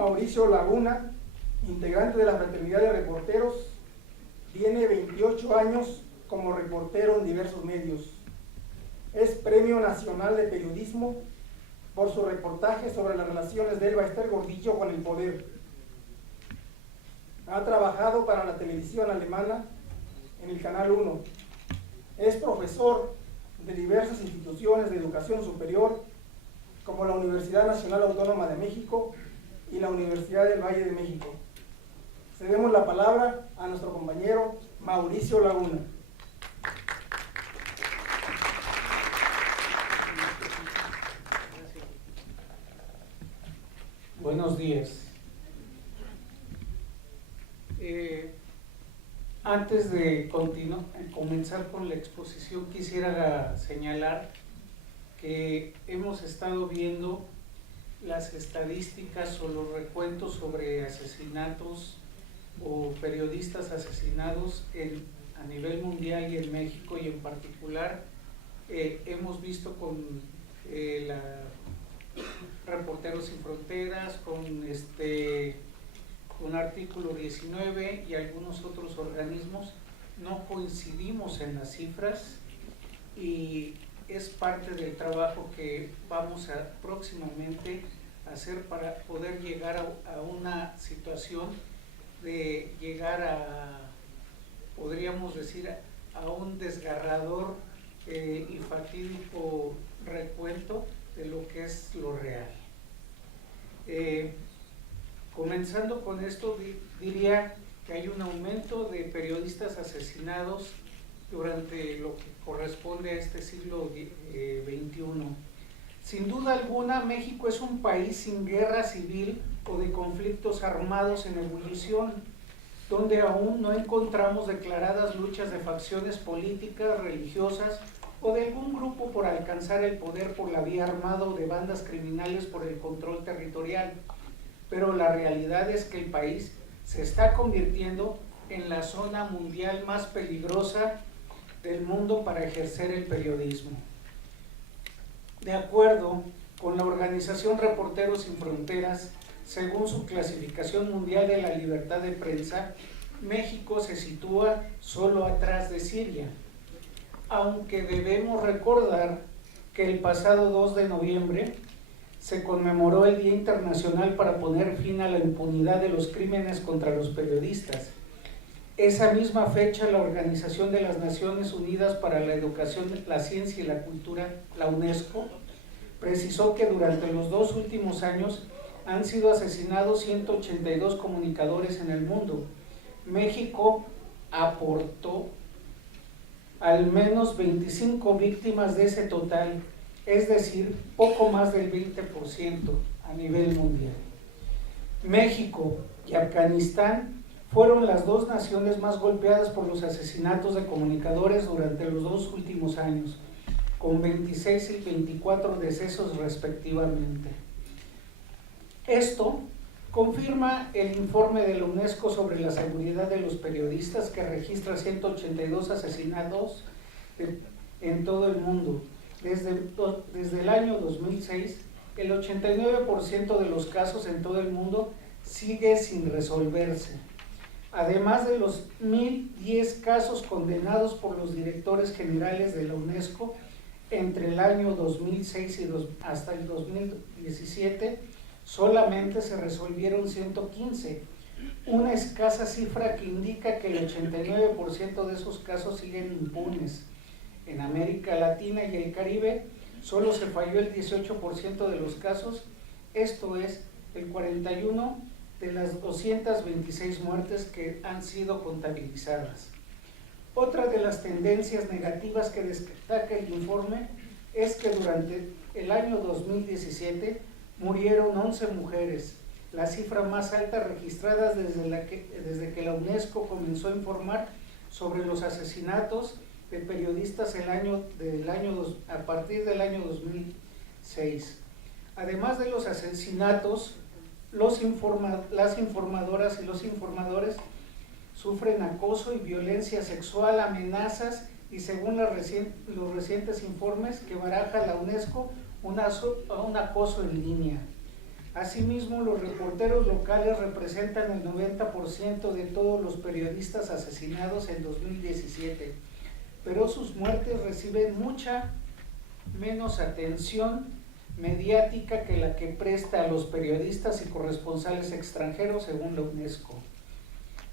Mauricio Laguna, integrante de la Fraternidad de Reporteros, tiene 28 años como reportero en diversos medios. Es Premio Nacional de Periodismo por su reportaje sobre las relaciones de Elba Ester Gordillo con el poder. Ha trabajado para la televisión alemana en el Canal 1. Es profesor de diversas instituciones de educación superior, como la Universidad Nacional Autónoma de México y la Universidad del Valle de México. Cedemos la palabra a nuestro compañero Mauricio Laguna. Buenos días. Antes de comenzar con la exposición, quisiera señalar que hemos estado viendo las estadísticas o los recuentos sobre asesinatos o periodistas asesinados a nivel mundial y en México, y en particular hemos visto con Reporteros Sin Fronteras, con Artículo 19 y algunos otros organismos. No coincidimos en las cifras y es parte del trabajo que vamos a próximamente hacer para poder llegar a una situación de llegar podríamos decir, a un desgarrador y fatídico recuento de lo que es lo real. Comenzando con esto, diría que hay un aumento de periodistas asesinados durante lo que corresponde a este siglo XXI. Sin duda alguna, México es un país sin guerra civil o de conflictos armados en ebullición, donde aún no encontramos declaradas luchas de facciones políticas, religiosas o de algún grupo por alcanzar el poder por la vía armada o de bandas criminales por el control territorial. Pero la realidad es que el país se está convirtiendo en la zona mundial más peligrosa del mundo para ejercer el periodismo. De acuerdo con la organización Reporteros Sin Fronteras, según su clasificación mundial de la libertad de prensa, México se sitúa solo atrás de Siria. Aunque debemos recordar que el pasado 2 de noviembre se conmemoró el Día Internacional para poner fin a la impunidad de los crímenes contra los periodistas. Esa misma fecha, la Organización de las Naciones Unidas para la Educación, la Ciencia y la Cultura, la UNESCO, precisó que durante los 2 últimos años han sido asesinados 182 comunicadores en el mundo. México aportó al menos 25 víctimas de ese total, es decir, poco más del 20% a nivel mundial. México y Afganistán fueron las 2 naciones más golpeadas por los asesinatos de comunicadores durante los 2 últimos años, con 26 y 24 decesos respectivamente. Esto confirma el informe de la UNESCO sobre la seguridad de los periodistas, que registra 182 asesinatos en todo el mundo. Desde el año 2006, el 89% de los casos en todo el mundo sigue sin resolverse. Además de los 1,010 casos condenados por los directores generales de la UNESCO entre el año 2006 hasta el 2017, solamente se resolvieron 115, una escasa cifra que indica que el 89% de esos casos siguen impunes. En América Latina y el Caribe solo se falló el 18% de los casos, esto es, el 41 de las 226 muertes que han sido contabilizadas. Otra de las tendencias negativas que destaca el informe es que durante el año 2017 murieron 11 mujeres, la cifra más alta registrada desde que la UNESCO comenzó a informar sobre los asesinatos de periodistas a partir del año 2006. Además de los asesinatos, las informadoras y los informadores sufren acoso y violencia sexual, amenazas y, según los recientes informes que baraja la UNESCO, un acoso en línea. Asimismo, los reporteros locales representan el 90% de todos los periodistas asesinados en 2017, pero sus muertes reciben mucha menos atención mediática que la que presta a los periodistas y corresponsales extranjeros según la UNESCO.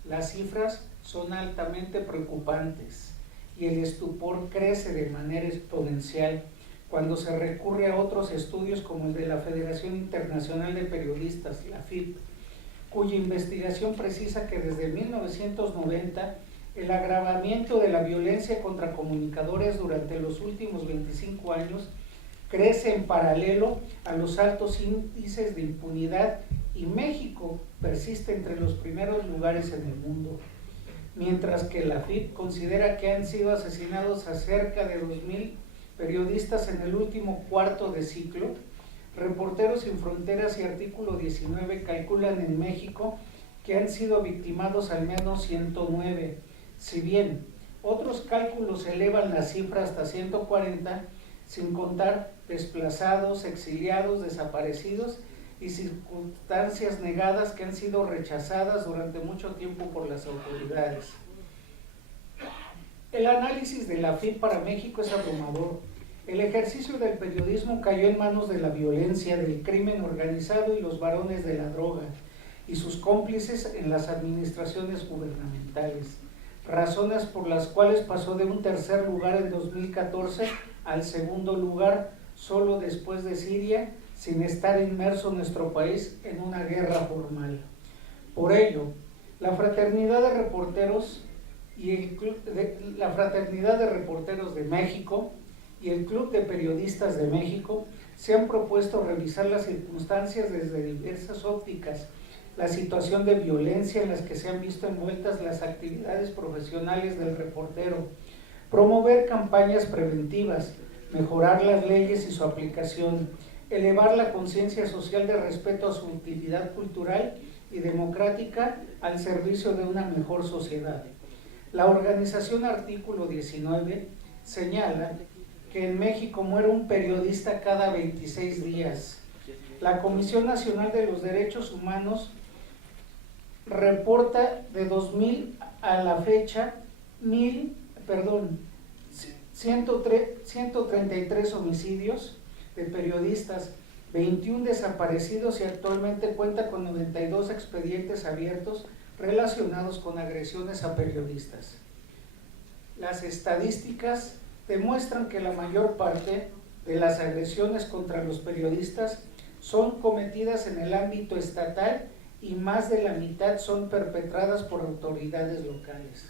Las cifras son altamente preocupantes y el estupor crece de manera exponencial cuando se recurre a otros estudios como el de la Federación Internacional de Periodistas, la FIP, cuya investigación precisa que desde 1990 el agravamiento de la violencia contra comunicadores durante los últimos 25 años crece en paralelo a los altos índices de impunidad y México persiste entre los primeros lugares en el mundo. Mientras que la FIP considera que han sido asesinados a cerca de 2,000 periodistas en el último cuarto de siglo, Reporteros Sin Fronteras y Artículo 19 calculan en México que han sido victimados al menos 109. Si bien otros cálculos elevan la cifra hasta 140, sin contar desplazados, exiliados, desaparecidos y circunstancias negadas que han sido rechazadas durante mucho tiempo por las autoridades. El análisis de la FIP para México es abrumador. El ejercicio del periodismo cayó en manos de la violencia, del crimen organizado y los varones de la droga y sus cómplices en las administraciones gubernamentales, razones por las cuales pasó de un tercer lugar en 2014 al segundo lugar solo después de Siria, sin estar inmerso nuestro país en una guerra formal. Por ello, la Fraternidad de Reporteros la Fraternidad de Reporteros de México y el Club de Periodistas de México se han propuesto revisar las circunstancias desde diversas ópticas, la situación de violencia en las que se han visto envueltas las actividades profesionales del reportero, promover campañas preventivas, mejorar las leyes y su aplicación, elevar la conciencia social de respeto a su utilidad cultural y democrática al servicio de una mejor sociedad. La organización Artículo 19 señala que en México muere un periodista cada 26 días. La Comisión Nacional de los Derechos Humanos reporta de 2000 a la fecha 133 homicidios de periodistas, 21 desaparecidos y actualmente cuenta con 92 expedientes abiertos relacionados con agresiones a periodistas. Las estadísticas demuestran que la mayor parte de las agresiones contra los periodistas son cometidas en el ámbito estatal y más de la mitad son perpetradas por autoridades locales.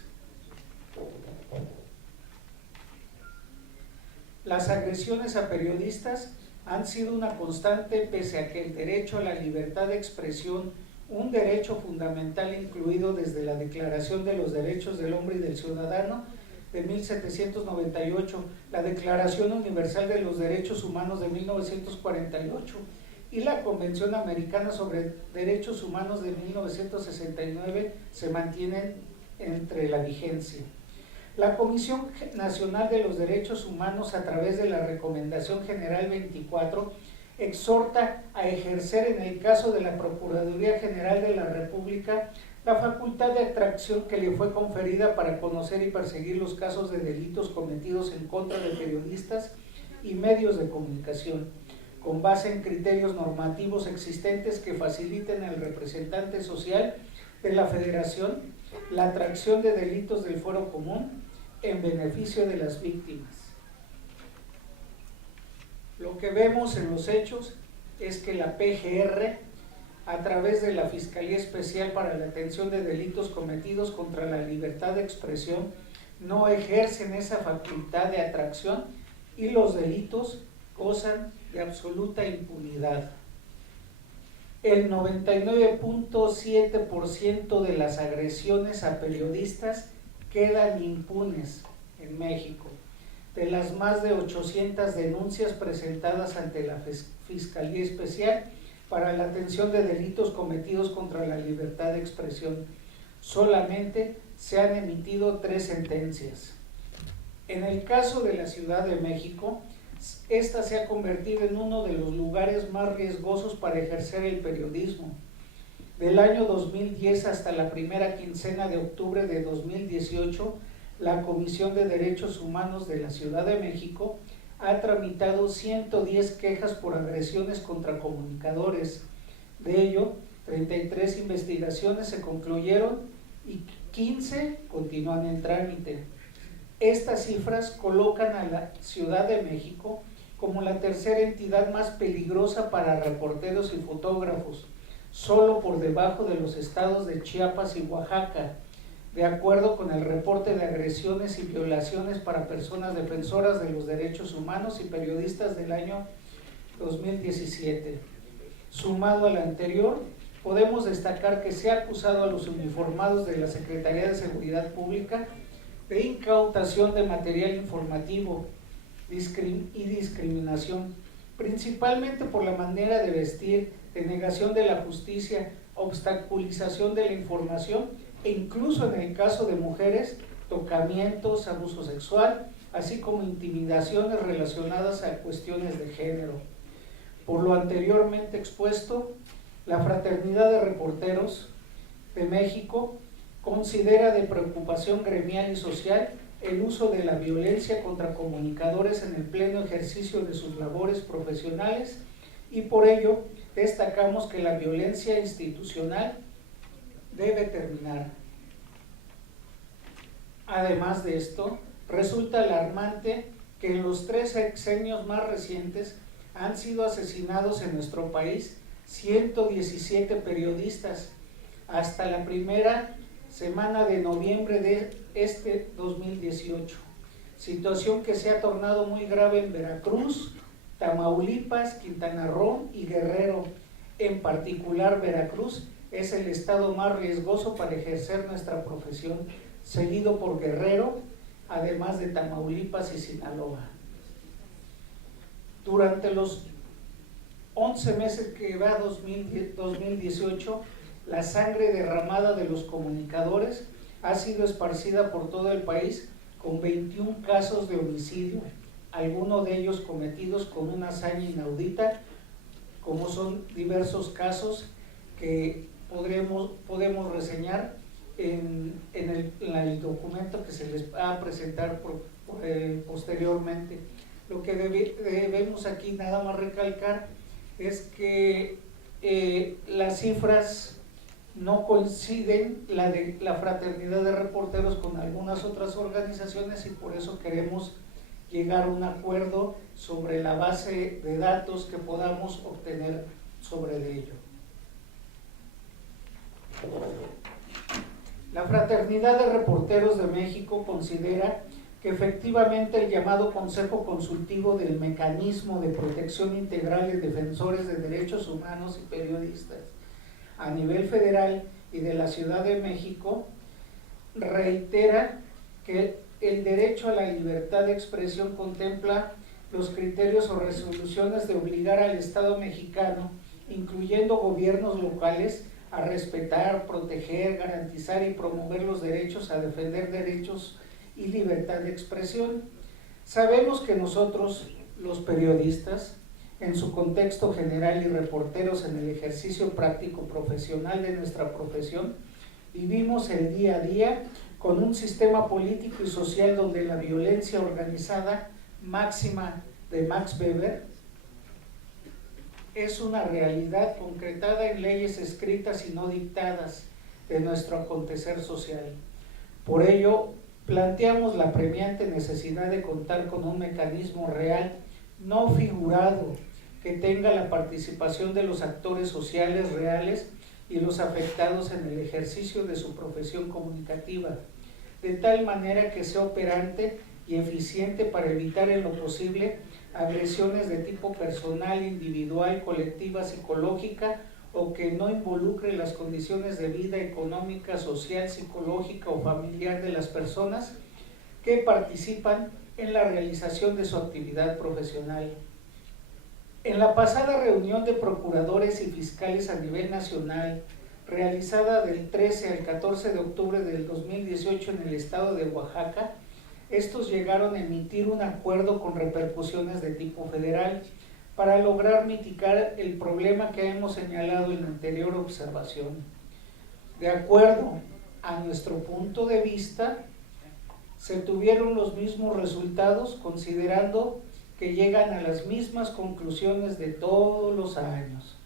Las agresiones a periodistas han sido una constante pese a que el derecho a la libertad de expresión, un derecho fundamental incluido desde la Declaración de los Derechos del Hombre y del Ciudadano de 1798, la Declaración Universal de los Derechos Humanos de 1948 y la Convención Americana sobre Derechos Humanos de 1969 se mantienen entre la vigencia. La Comisión Nacional de los Derechos Humanos, a través de la Recomendación General 24, exhorta a ejercer en el caso de la Procuraduría General de la República la facultad de atracción que le fue conferida para conocer y perseguir los casos de delitos cometidos en contra de periodistas y medios de comunicación, con base en criterios normativos existentes que faciliten al representante social de la Federación la atracción de delitos del fuero común en beneficio de las víctimas. Lo que vemos en los hechos es que la PGR, a través de la Fiscalía Especial para la Atención de Delitos Cometidos contra la Libertad de Expresión, no ejercen esa facultad de atracción y los delitos gozan de absoluta impunidad. El 99.7% de las agresiones a periodistas quedan impunes en México. De las más de 800 denuncias presentadas ante la Fiscalía Especial para la Atención de Delitos Cometidos contra la Libertad de Expresión, solamente se han emitido 3 sentencias. En el caso de la Ciudad de México, esta se ha convertido en uno de los lugares más riesgosos para ejercer el periodismo. Del año 2010 hasta la primera quincena de octubre de 2018, la Comisión de Derechos Humanos de la Ciudad de México ha tramitado 110 quejas por agresiones contra comunicadores. De ello, 33 investigaciones se concluyeron y 15 continúan en trámite. Estas cifras colocan a la Ciudad de México como la tercera entidad más peligrosa para reporteros y fotógrafos, solo por debajo de los estados de Chiapas y Oaxaca, de acuerdo con el reporte de agresiones y violaciones para personas defensoras de los derechos humanos y periodistas del año 2017. Sumado al anterior, podemos destacar que se ha acusado a los uniformados de la Secretaría de Seguridad Pública de incautación de material informativo y discriminación, principalmente por la manera de vestir, denegación de la justicia, obstaculización de la información e incluso en el caso de mujeres, tocamientos, abuso sexual, así como intimidaciones relacionadas a cuestiones de género. Por lo anteriormente expuesto, la Fraternidad de Reporteros de México considera de preocupación gremial y social el uso de la violencia contra comunicadores en el pleno ejercicio de sus labores profesionales y por ello destacamos que la violencia institucional debe terminar. Además de esto, resulta alarmante que en los 3 sexenios más recientes han sido asesinados en nuestro país 117 periodistas hasta la primera semana de noviembre de este 2018, situación que se ha tornado muy grave en Veracruz, Tamaulipas, Quintana Roo y Guerrero. En particular, Veracruz es el estado más riesgoso para ejercer nuestra profesión, seguido por Guerrero, además de Tamaulipas y Sinaloa. Durante los 11 meses que va 2018, la sangre derramada de los comunicadores ha sido esparcida por todo el país con 21 casos de homicidio, algunos de ellos cometidos con una hazaña inaudita, como son diversos casos que podemos reseñar en el documento que se les va a presentar posteriormente. Lo que debemos aquí nada más recalcar es que las cifras no coinciden, la de la Fraternidad de Reporteros, con algunas otras organizaciones y por eso queremos llegar a un acuerdo sobre la base de datos que podamos obtener sobre ello. La Fraternidad de Reporteros de México considera que efectivamente el llamado Consejo Consultivo del Mecanismo de Protección Integral de Defensores de Derechos Humanos y Periodistas a nivel federal y de la Ciudad de México reitera que el derecho a la libertad de expresión contempla los criterios o resoluciones de obligar al Estado mexicano, incluyendo gobiernos locales, a respetar, proteger, garantizar y promover los derechos, a defender derechos y libertad de expresión. Sabemos que nosotros, los periodistas, en su contexto general y reporteros en el ejercicio práctico profesional de nuestra profesión, vivimos el día a día con un sistema político y social donde la violencia organizada máxima de Max Weber es una realidad concretada en leyes escritas y no dictadas de nuestro acontecer social. Por ello, planteamos la apremiante necesidad de contar con un mecanismo real, no figurado, que tenga la participación de los actores sociales reales y los afectados en el ejercicio de su profesión comunicativa, de tal manera que sea operante y eficiente para evitar en lo posible agresiones de tipo personal, individual, colectiva, psicológica o que no involucre las condiciones de vida económica, social, psicológica o familiar de las personas que participan en la realización de su actividad profesional. En la pasada reunión de procuradores y fiscales a nivel nacional, realizada del 13 al 14 de octubre del 2018 en el estado de Oaxaca, estos llegaron a emitir un acuerdo con repercusiones de tipo federal para lograr mitigar el problema que hemos señalado en la anterior observación. De acuerdo a nuestro punto de vista, se tuvieron los mismos resultados, considerando que llegan a las mismas conclusiones de todos los años.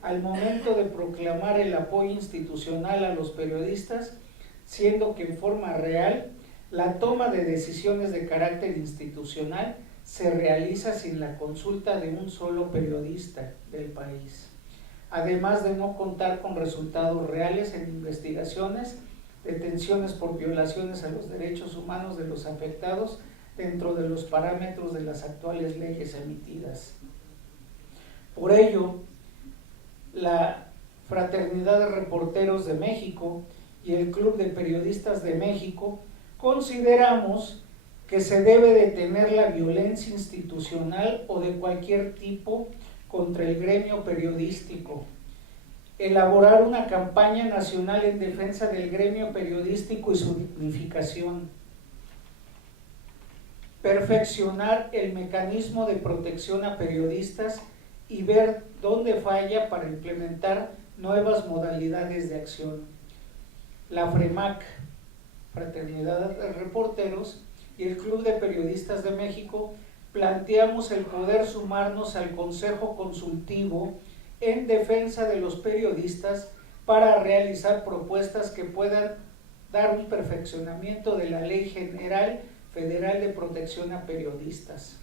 Al momento de proclamar el apoyo institucional a los periodistas, siendo que en forma real la toma de decisiones de carácter institucional se realiza sin la consulta de un solo periodista del país, además de no contar con resultados reales en investigaciones, detenciones por violaciones a los derechos humanos de los afectados dentro de los parámetros de las actuales leyes emitidas. Por ello, la Fraternidad de Reporteros de México y el Club de Periodistas de México consideramos que se debe detener la violencia institucional o de cualquier tipo contra el gremio periodístico, elaborar una campaña nacional en defensa del gremio periodístico y su dignificación, perfeccionar el mecanismo de protección a periodistas y ver dónde falla para implementar nuevas modalidades de acción. La FREMAC, Fraternidad de Reporteros, y el Club de Periodistas de México planteamos el poder sumarnos al Consejo Consultivo en defensa de los periodistas para realizar propuestas que puedan dar un perfeccionamiento de la Ley General Federal de Protección a Periodistas.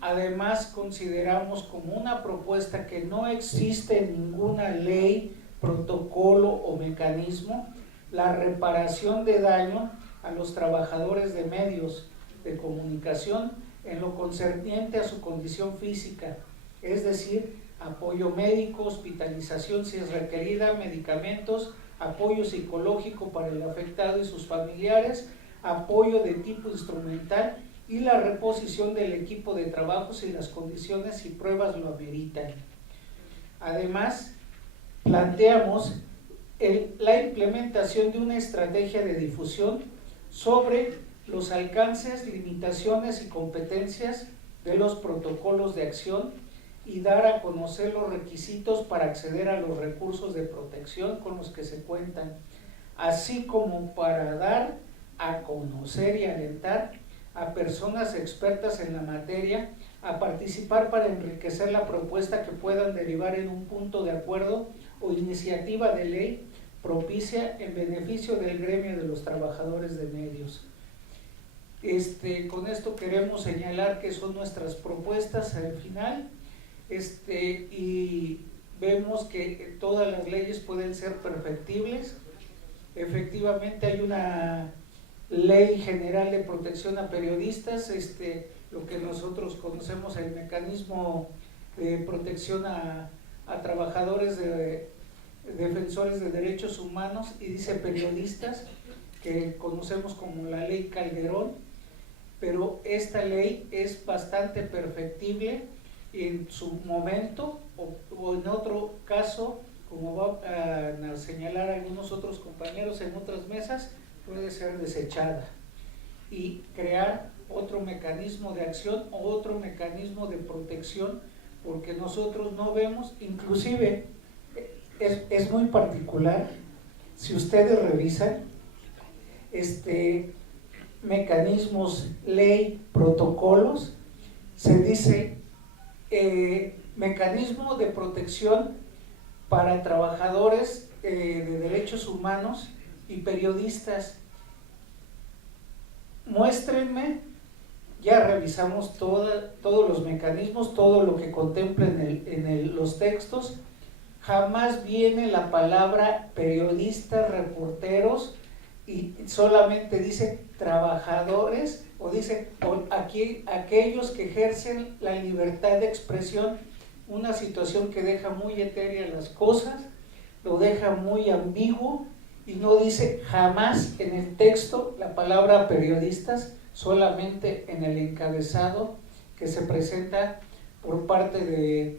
Además, consideramos como una propuesta que no existe ninguna ley, protocolo o mecanismo la reparación de daño a los trabajadores de medios de comunicación en lo concerniente a su condición física, es decir, apoyo médico, hospitalización si es requerida, medicamentos, apoyo psicológico para el afectado y sus familiares, apoyo de tipo instrumental y la reposición del equipo de trabajo si las condiciones y pruebas lo ameritan. Además, planteamos la implementación de una estrategia de difusión sobre los alcances, limitaciones y competencias de los protocolos de acción y dar a conocer los requisitos para acceder a los recursos de protección con los que se cuentan, así como para dar a conocer y alentar a personas expertas en la materia a participar para enriquecer la propuesta que puedan derivar en un punto de acuerdo o iniciativa de ley propicia en beneficio del gremio de los trabajadores de medios. Con esto queremos señalar que son nuestras propuestas al final, y vemos que todas las leyes pueden ser perfectibles. Efectivamente hay una Ley General de Protección a Periodistas, lo que nosotros conocemos el mecanismo de protección a trabajadores defensores de derechos humanos, y dice periodistas, que conocemos como la Ley Calderón, pero esta ley es bastante perfectible en su momento o en otro caso, como van a señalar algunos otros compañeros en otras mesas, puede ser desechada y crear otro mecanismo de acción o otro mecanismo de protección, porque nosotros no vemos, inclusive es muy particular, si ustedes revisan mecanismos, ley, protocolos, se dice mecanismo de protección para trabajadores de derechos humanos y periodistas. Muéstrenme, ya revisamos todos los mecanismos, todo lo que contempla en los textos, jamás viene la palabra periodistas, reporteros, y solamente dice trabajadores, o dice aquellos que ejercen la libertad de expresión, una situación que deja muy etérea las cosas, lo deja muy ambiguo, y no dice jamás en el texto la palabra periodistas, solamente en el encabezado que se presenta por parte de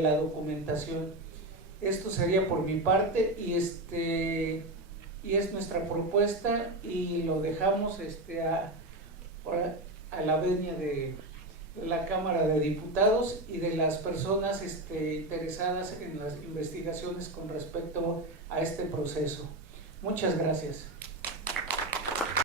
la documentación. Esto sería por mi parte, y y es nuestra propuesta y lo dejamos a la venia de la Cámara de Diputados y de las personas interesadas en las investigaciones con respecto a este proceso. Muchas gracias.